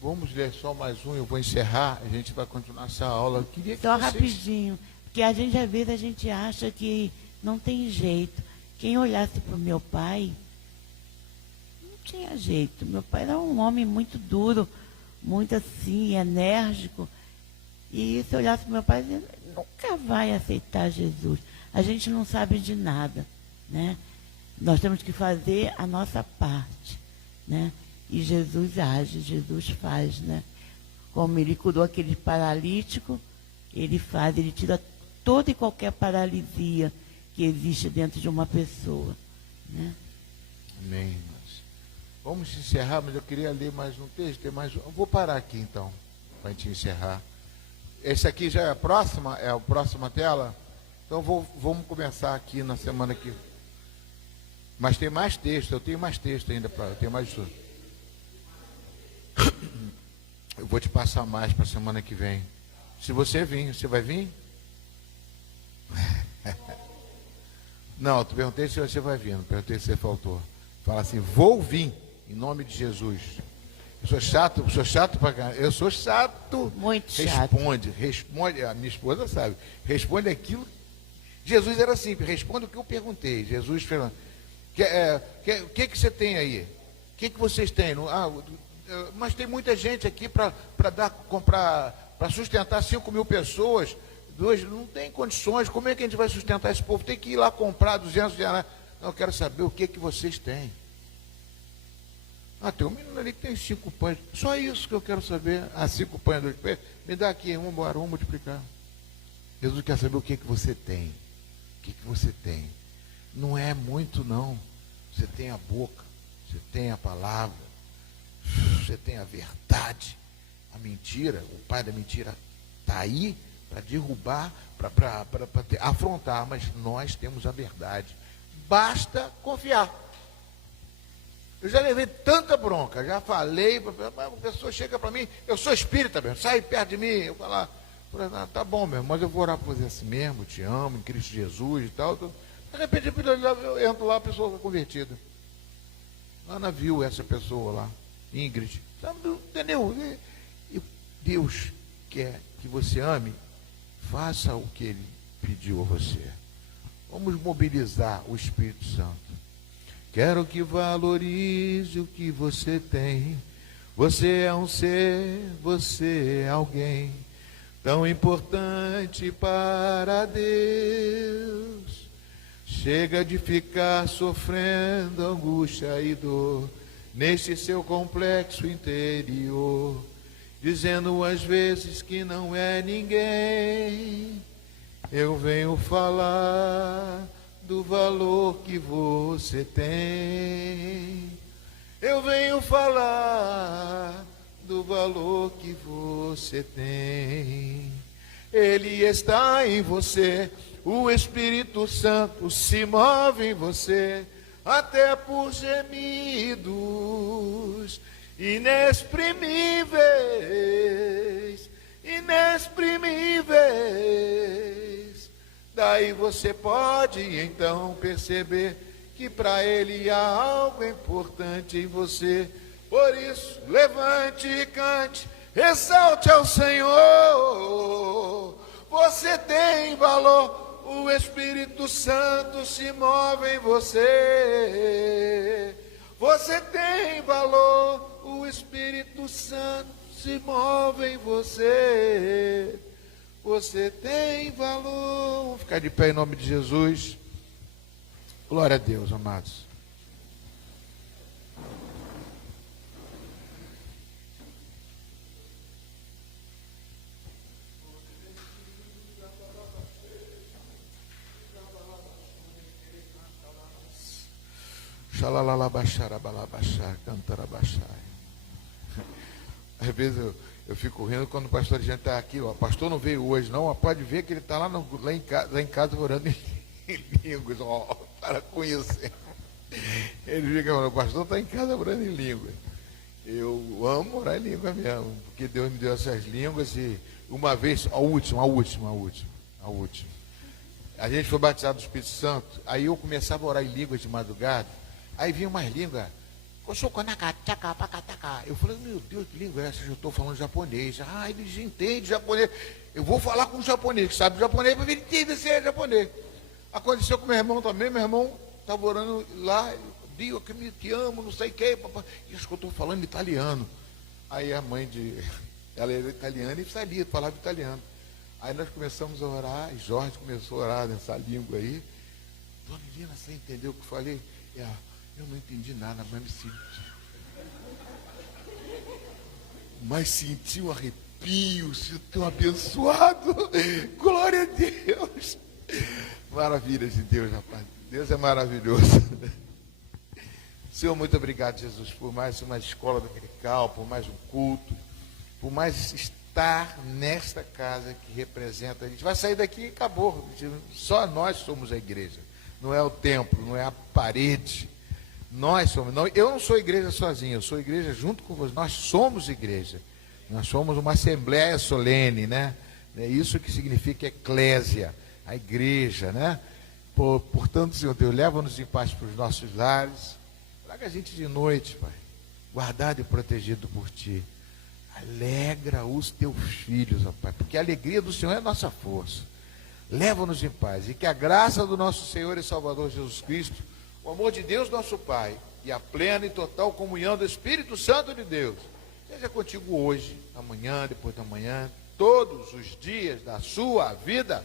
vamos ler só mais um, eu vou encerrar, a gente vai continuar essa aula. Eu queria que Só vocês... rapidinho, porque às vezes a gente acha que não tem jeito. Quem olhasse para o meu pai, não tinha jeito. Meu pai era um homem muito duro, muito assim, enérgico. E se olhasse para o meu pai, ele nunca vai aceitar Jesus. A gente não sabe de nada, né? Nós temos que fazer a nossa parte, né? E Jesus age, Jesus faz, né? Como ele curou aquele paralítico, ele faz, ele tira toda e qualquer paralisia que existe dentro de uma pessoa, né? Amém, irmãos. Vamos encerrar, mas eu queria ler mais um texto, tem mais um. Eu vou parar aqui então, para a gente encerrar. Esse aqui já é a próxima tela? Então vamos começar aqui na semana que... Mas tem mais texto, eu tenho mais texto ainda, eu tenho mais estudo. Eu vou te passar mais para a semana que vem. Se você vir, você vai vir? Não, eu te perguntei se você vai vir, não perguntei se você faltou. Fala assim, vou vir, em nome de Jesus. Eu sou chato pra caramba. Eu sou chato. Muito chato. Responde, a minha esposa sabe. Responde aquilo. Jesus era simples, responde o que eu perguntei. Jesus falou, o que você tem aí? O que vocês têm? Mas tem muita gente aqui para sustentar 5.000 pessoas. Não tem condições. Como é que a gente vai sustentar esse povo? Tem que ir lá comprar 200 reais. Não, eu quero saber o que vocês têm. Tem um menino ali que tem 5 pães. Só isso que eu quero saber. 5 pães, 2 pães. Me dá aqui, vamos embora, vamos multiplicar. Jesus quer saber o que você tem. O que você tem? Não é muito, não. Você tem a boca, você tem a palavra, você tem a verdade. A mentira, o pai da mentira está aí para derrubar, para afrontar, mas nós temos a verdade. Basta confiar. Eu já levei tanta bronca, já falei, a pessoa chega para mim, eu sou espírita mesmo, sai perto de mim, eu falo, tá bom mesmo, mas eu vou orar por você assim mesmo, te amo, em Cristo Jesus e tal. De repente eu entro lá, a pessoa está convertida. Ana viu essa pessoa lá, Ingrid, entendeu? E Deus quer que você ame, faça o que Ele pediu a você. Vamos mobilizar o Espírito Santo. Quero que valorize o que você tem. Você é um ser, você é alguém tão importante para Deus. Chega de ficar sofrendo angústia e dor neste seu complexo interior, dizendo às vezes que não é ninguém. Eu venho falar do valor que você tem. Eu venho falar do valor que você tem. Ele está em você, o Espírito Santo se move em você, até por gemidos inexprimíveis, inexprimíveis. Daí você pode então perceber que para Ele há algo importante em você. Por isso, levante e cante, exalte ao Senhor. Você tem valor, o Espírito Santo se move em você. Você tem valor, o Espírito Santo se move em você. Você tem valor. Vamos ficar de pé em nome de Jesus. Glória a Deus, amados. Xalalalabaxarabalabachar, cantarabaxar. Às vezes eu fico rindo quando o pastor Jean está aqui, ó, o pastor não veio hoje não, ó, pode ver que ele está lá em casa orando em línguas, ó, para com isso. Ele fica falando, o pastor está em casa orando em línguas. Eu amo orar em língua mesmo, porque Deus me deu essas línguas e uma vez, a última. A gente foi batizado do Espírito Santo, aí eu começava a orar em línguas de madrugada, aí vinha umas línguas. Eu falei, meu Deus, que língua é essa? Eu estou falando japonês. Eles entendem japonês. Eu vou falar com um japonês que sabe japonês para ver ele entender se é japonês. Aconteceu com meu irmão também. Meu irmão estava orando lá, Deus, que me te amo, não sei o que. Isso que eu estou falando italiano. Aí a mãe ela era italiana e sabia, falava italiano. Aí nós começamos a orar, e Jorge começou a orar nessa língua aí. Dona Helena, você entendeu o que eu falei? Eu não entendi nada, mas senti um arrepio, senti um abençoado. Glória a Deus. Maravilhas de Deus, rapaz. Deus é maravilhoso. Senhor, muito obrigado, Jesus, por mais uma escola dominical, por mais um culto, por mais estar nesta casa que representa. A gente vai sair daqui e acabou. Só nós somos a igreja. não é o templo, não é a parede. Nós somos. Eu não sou igreja sozinho, eu sou igreja junto com vocês. Nós somos igreja. Nós somos uma assembleia solene, né? É isso que significa eclésia, a igreja, né? Portanto, Senhor Deus, leva-nos em paz para os nossos lares. Traga a gente de noite, Pai, guardado e protegido por Ti. Alegra os Teus filhos, ó Pai, porque a alegria do Senhor é a nossa força. Leva-nos em paz, e que a graça do nosso Senhor e Salvador Jesus Cristo, o amor de Deus nosso Pai, e a plena e total comunhão do Espírito Santo de Deus, seja contigo hoje, amanhã, depois da manhã, todos os dias da sua vida,